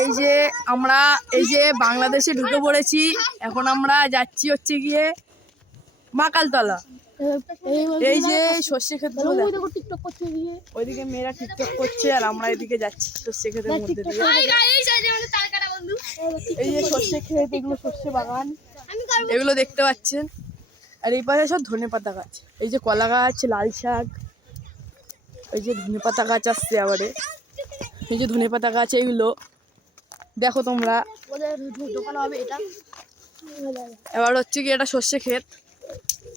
এই যে বাংলাদেশে ঢুকে পড়েছি। এখন আমরা যাচ্ছি হচ্ছে গিয়ে মাকালতলা। এই যে সর্ষে ক্ষেতগুলো ওইদিকে মেয়েরা টিকটক করছে আর আমরা এদিকে যাচ্ছি সর্ষে ক্ষেতের মধ্যে দিয়ে। এই যে সর্ষে ক্ষেত, এগুলো সর্ষে বাগান, এগুলো দেখতে পাচ্ছেন। আর এই পাশে সব ধনেপাতা গাছ, এই যে কলা গাছ, লাল শাক, এই যে ধনেপাতা গাছ আসছে আবারে, এই যে ধনেপাতা গাছ, এইগুলো দেখো তোমরা। এবার হচ্ছে কি এটা সর্ষে ক্ষেত,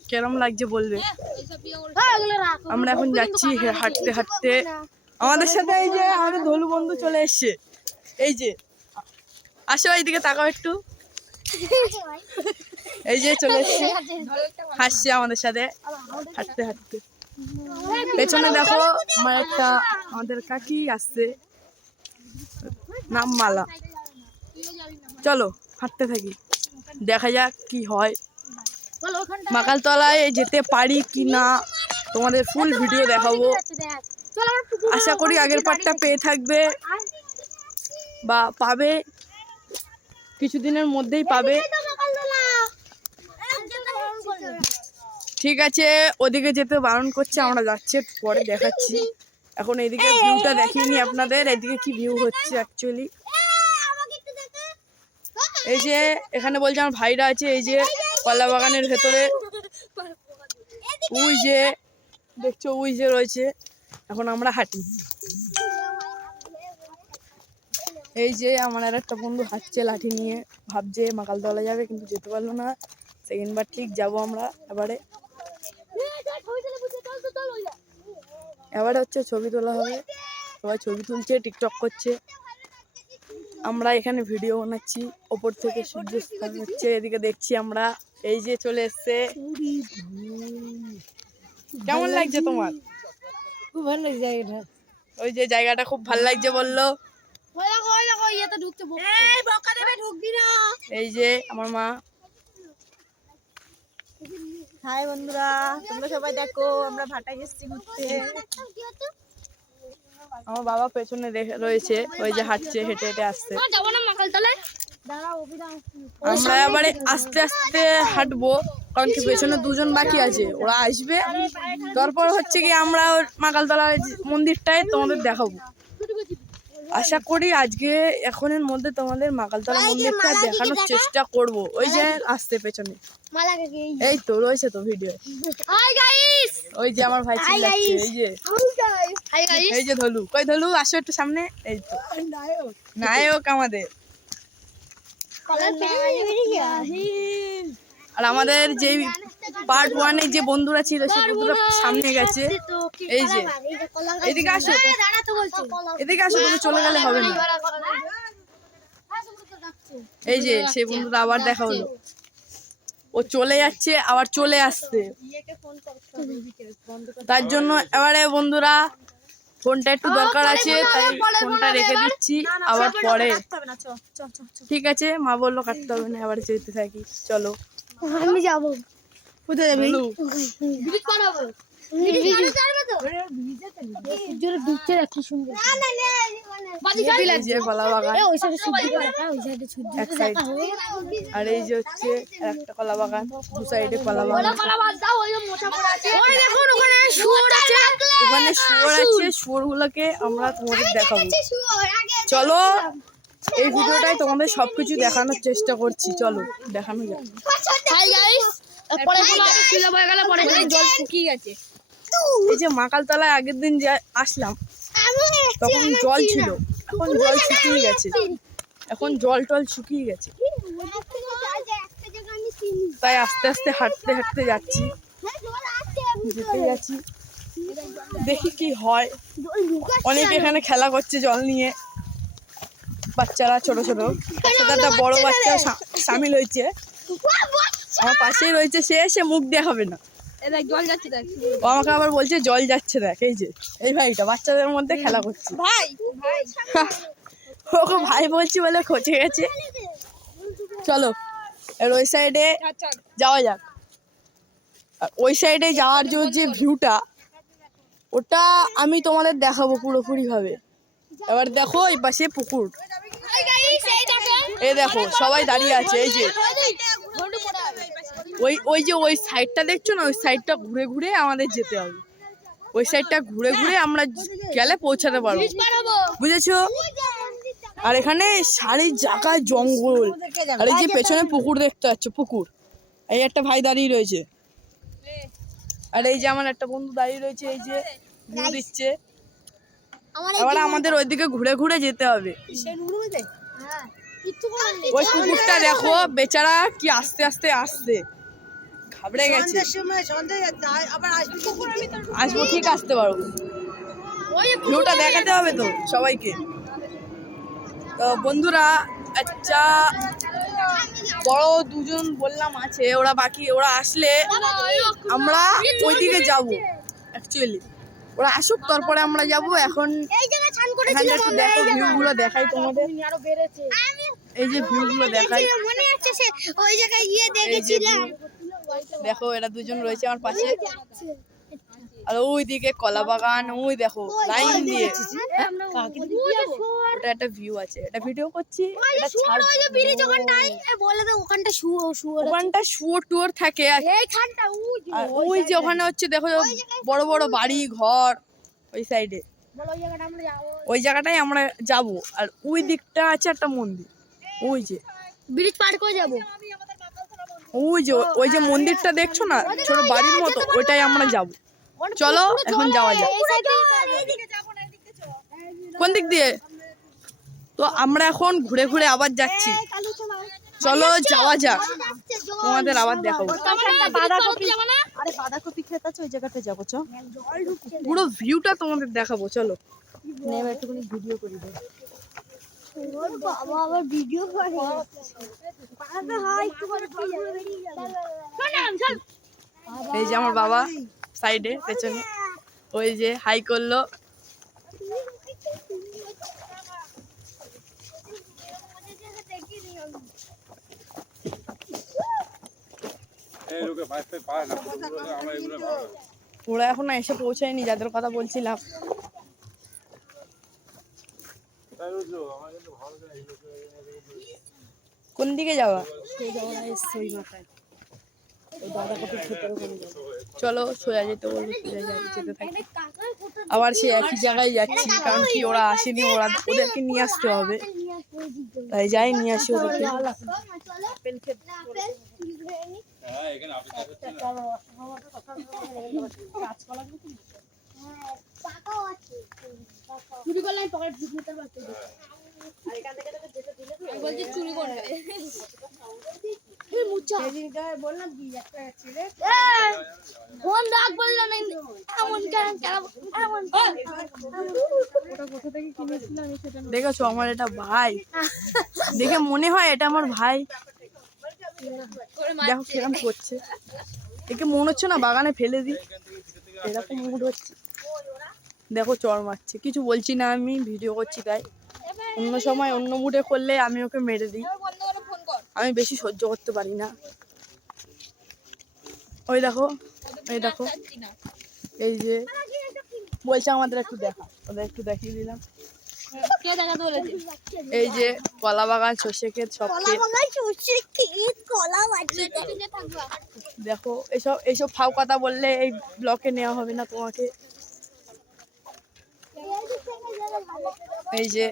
কেরম লাগছে বলবে। আমরা এখন যাচ্ছি হাঁটতে হাঁটতে। আমাদের সাথে এই যে আমাদের ধলু বন্ধু চলে এসছে। এই যে আসো, এইদিকে তাকাও একটু। এই যে চলে এসছে, হাসছে আমাদের সাথে হাঁটতে হাঁটতে। পেছনে দেখো আমাদের কাকি আসছে, নাম মালা। চলো হাঁটতে থাকি, দেখা যাক কি হয়। মাকালতলায় যেতে পারি কি না তোমাদের ফুল ভিডিও দেখাবো। আশা করি আগের পার্টটা পেয়ে থাকবে বা পাবে, কিছুদিনের মধ্যেই পাবে। ঠিক আছে, ওদিকে যেতে বারণ করছে, আমরা যাচ্ছি, পরে দেখাচ্ছি। এখন এইদিকে ভিউটা দেখিনি আপনাদের, এদিকে কি ভিউ হচ্ছে অ্যাকচুয়ালি। এই যে এখানে বলছে আমার ভাইরা আছে, এই যে কলা বাগানের ভেতরে, ওই যে দেখছো ওই যে রয়েছে। এখন আমরা হাঁটি। এই যে আমার আর একটা বন্ধু হাঁটছে লাঠি নিয়ে, ভাবছে মাকালতলা যাবে কিন্তু যেতে পারলো না। সেকেন্ড বার ঠিক যাবো আমরা। এবারে হচ্ছে ছবি তোলা হবে, সবাই ছবি তুলছে, টিকটক করছে, আমরা এখানে ভিডিও বানাচ্ছি। ওপর থেকে সূর্যাস্ত হচ্ছে, এদিকে দেখছি আমরা। এই যে চলে এসছে। কেমন লাগছে তোমার? খুব ভালো লাগছে জায়গাটা। ওই যে জায়গাটা খুব ভালো লাগছে বললো। এই যে আমার মা। হাই বন্ধুরা, তোমরা সবাই দেখো আমরা ভাটায় এসেছি ঘুরতে। আমার বাবা পেছনে রয়েছে, ওই যে হাঁটছে, হেঁটে হেঁটে আসছে। আমরা এবারে আস্তে আস্তে হাঁটবো, কারণ কি পেছনে দুজন বাকি আছে, ওরা আসবে। তারপর হচ্ছে কি আমরা মাকালতলা মন্দিরটাই তোমাদের দেখাবো। আশা করি আজকে এখনের মধ্যে তোমাদের মাকালতলা মন্দিরটা দেখানোর চেষ্টা করব। ওই যে আসছে পেছনে, এই তো রয়েছে তো ভিডিও। ওই যে আমার ভাই চিল্লাচ্ছে, এই যে ধলু। কই ধলু, আসো একটু সামনে। এই তো নায়ক আমাদের। আর আমাদের যে পার্ট 1 এ যে বন্ধুরা ছিল, সেই বন্ধুরা সামনে গেছে। এই যে এদিকে আসো, এদিকে আসো, তুমি চলে গেলে হবে না। এই যে সেই বন্ধুরা আবার দেখা হলো, ও চলে যাচ্ছে আবার চলে আসছে। তার জন্য এবারে বন্ধুরা ফোনটা একটু দরকার আছে, তাই ফোনটা রেখে দিচ্ছি, আবার পরে। ঠিক আছে, মা বললো কাটতে হবে না, আবার যেতে থাকি। চলো, আমি যাবো। কোথায় যাবি? কলা বাগান, আর এই যে হচ্ছে একটা কলা বাগান, দু সাইডে কলা বাগান। ওখানে শুয়োর আছে, শুয়োর গুলোকে আমরা তোমাদের দেখাবো। চলো, এই ভিডিওটাই তোমাদের সবকিছু দেখানোর চেষ্টা করছি। চলো দেখানো যাক। এই যে মাকালতলায় আগের দিন যে আসলাম, তখন জল ছিল, এখন জল শুকিয়ে গেছে। এখন জল টল শুকিয়ে গেছে, তাই আস্তে আস্তে হাঁটতে হাঁটতে যাচ্ছি, দেখি কি হয়। অনেকে এখানে খেলা করছে জল নিয়ে, বাচ্চারা ছোট ছোট। সেটা একটা বড় বাচ্চা সামিল হয়েছে, আমার পাশেই রয়েছে। সে মুখ দেখাবে না, ও আমাকে আবার বলছে জল যাচ্ছে দেখ। এই যে এই ভাইটা বাচ্চাদের মধ্যে খেলা করছে, ওকে ভাই বলছি বলে খচে গেছে। চলো এর ওই সাইডে যাওয়া যাক। ওই সাইডে যাওয়ার যে ভিউটা, ওটা আমি তোমাদের দেখাবো পুরোপুরি ভাবে। এবার দেখো এই পাশে পুকুর, এই দেখো সবাই দাঁড়িয়ে আছে। এই যে ওই সাইডটা দেখছো না, ওই সাইডটা ঘুরে ঘুরে আমাদের যেতে হবে। ওই সাইডটা ঘুরে ঘুরে আমরা গেলে পৌঁছাতে পারবো, বুঝেছো? আর এখানে সারি জায়গায় জঙ্গল, আর এই যে পেছনে পুকুর দেখতে পাচ্ছ, পুকুর। এই একটা ভাই দাঁড়িয়ে রয়েছে, আর এই যে আমার একটা বন্ধু দাঁড়িয়ে রয়েছে, এই যে ভিউ দিচ্ছে। এবার আমাদের ওইদিকে ঘুরে ঘুরে যেতে হবে। ওই কুকুরটা দেখো বেচারা কি আস্তে আস্তে আসছে, ঘাবড়ে গেছে। আসবো, ঠিক আসতে পারবো। ভিউটা দেখাতে হবে তো সবাইকে। তো বন্ধুরা, আচ্ছা বড় দুজন বললাম আছে, ওরা আসলে আমরা ওইদিকে যাবো। অ্যাকচুয়ালি ওরা আসুক, তারপরে আমরা যাব। এখন দেখো ভিউগুলো দেখাই তোমাদের, এই যে ভিউগুলো দেখাই। দেখো এরা দুজন রয়েছে আমার পাশে, আর ওইদিকে কলা বাগান, ওই দেখো লাইন দিয়ে। ওটা একটা ভিউ আছে, এটা ভিডিও করছি, ওখানটা শুয়োর টুয়োর থাকে। আর ওই যে ওখানে হচ্ছে দেখো বড় বড় বাড়ি ঘর, ওই সাইডে ওই জায়গাটাই আমরা যাব। আর ওই দিকটা আছে একটা মন্দির, ওই যে ব্রিজ পার করে যাবো। ওই যে মন্দিরটা দেখছো না, ছোট বাড়ির মতো, ওইটাই আমরা যাব। চলো এখন যাওয়া যাক। কোন দিক দিয়ে? তো আমরা এখন ঘুরে ঘুরে আবার যাচ্ছি, চলো যাওয়া যাক। তোমাদের আবার দেখাবো, বাঁধাকপি ক্ষেত আছে, ওই জায়গাটা যাবো। চ পুরো ভিউটা তোমাদের দেখাবো, চলো। একটুখানি ভিডিও করে দেবো। বাবা আবার ভিডিও করে। এই যে আমার বাবা সাইডে পেছনে, ওই যে হাই করলো। ওরা এখন এসে পৌঁছায়নি, যাদের কথা বলছিলাম। কোন দিকে যাওয়া? চলো সোজা যেতে বলবো, যেতে থাকি। আবার সে একই জায়গায় যাচ্ছি, কারণ কি ওরা আসেনি, ওদেরকে নিয়ে আসতে হবে, তাই যাই নিয়ে আসি ওদেরকে। দেখেছো আমার এটা ভাই, দেখে মনে হয় এটা আমার ভাই। দেখো কিরম করছে, দেখে মনে হচ্ছে না বাগানে ফেলে দিই, এরকম মুড হচ্ছে। দেখো চর মারছে, কিছু বলছি না, আমি ভিডিও করছি তাই। অন্য সময় অন্য মুডে করলে আমি ওকে মেরে দিই, আমি বেশি সহ্য করতে পারি না। ওই দেখো, এই দেখো, এই যে বলছে আমাদের একটু দেখা, ওদের একটু দেখিয়ে দিলাম। এই যে কলা বাগান, সর্ষে ক্ষেত, সব দেখো। এইসব ফাও কথা বললে এই ব্লকে নেওয়া হবে না তোমাকে। এই যে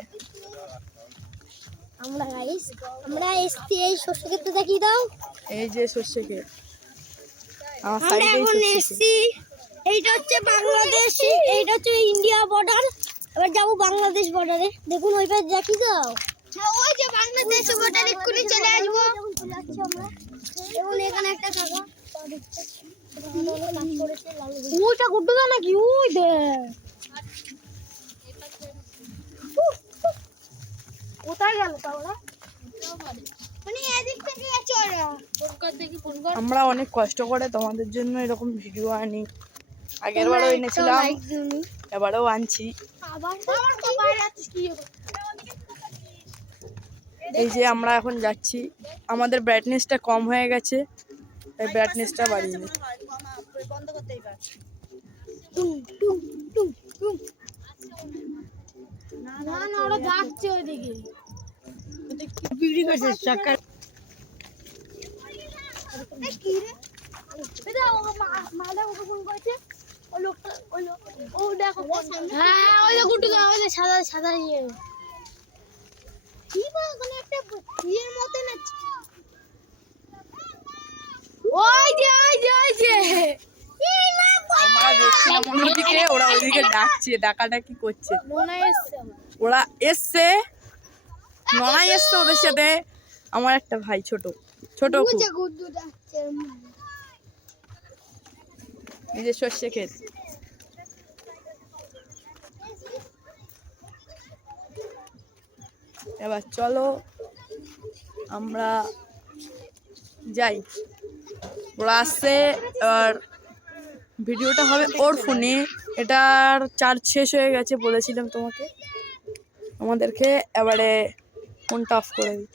আমরা এসছি এই সর্ষে ক্ষেতটা দেখিয়ে দাও। এই যে সর্ষে ক্ষেত, আমার আমরা সাইডেই এখন সর্ষে ক্ষেত। এসছি, এইটা হচ্ছে বাংলাদেশ, এইটা হচ্ছে ইন্ডিয়া বর্ডার। এবার যাবো বাংলাদেশ বর্ডারে, দেখুন ওই পাশে দেখি দাও। ওই যে বাংলাদেশ বর্ডার, এক্ষুনি চলে আসবো। দেখুন এখানে একটা কাকা, ওইটা গুড্ডুদা নাকি? ওই দেখ কোথায় গেল তাহলে, মানে এদিক থেকে গেছে ওরা। আমরা অনেক কষ্ট করে তোমাদের জন্য এরকম ভিডিও আনি, আগের বারও এনেছিলাম, এবারেও আনছি। এই যে আমরা এখন যাচ্ছি, আমাদের ব্রাইটনেসটা কম হয়ে গেছে, এই ব্রাইটনেসটা বাড়িয়ে নিই। না না ওরা যাচ্ছে ওইদিকে। বিক্রি করছে সরকার। সাদা সাদা ইয়ে কি বলে একটা ইয়ের মতন আছে। ওই যে আমরা দেখছিলাম অন্যদিকে, ওরা ওইদিকে ডাকছে, ডাকাডাকি করছে। মনে এসছে ওরা এসছে, ননাই এসছে ওদের সাথে। আমার একটা ভাই ছোট ছোট খুব, গুড্ডু ডাকছে এই যে সর্ষে ক্ষেত। এবার চলো আমরা যাই। ওরা আসছে, এবার ভিডিওটা হবে ওর ফোনে। এটার চার্জ শেষ হয়ে গেছে বলেছিলাম তোমাকে, আমাদেরকে এবারে ফোনটা অফ করে দিই।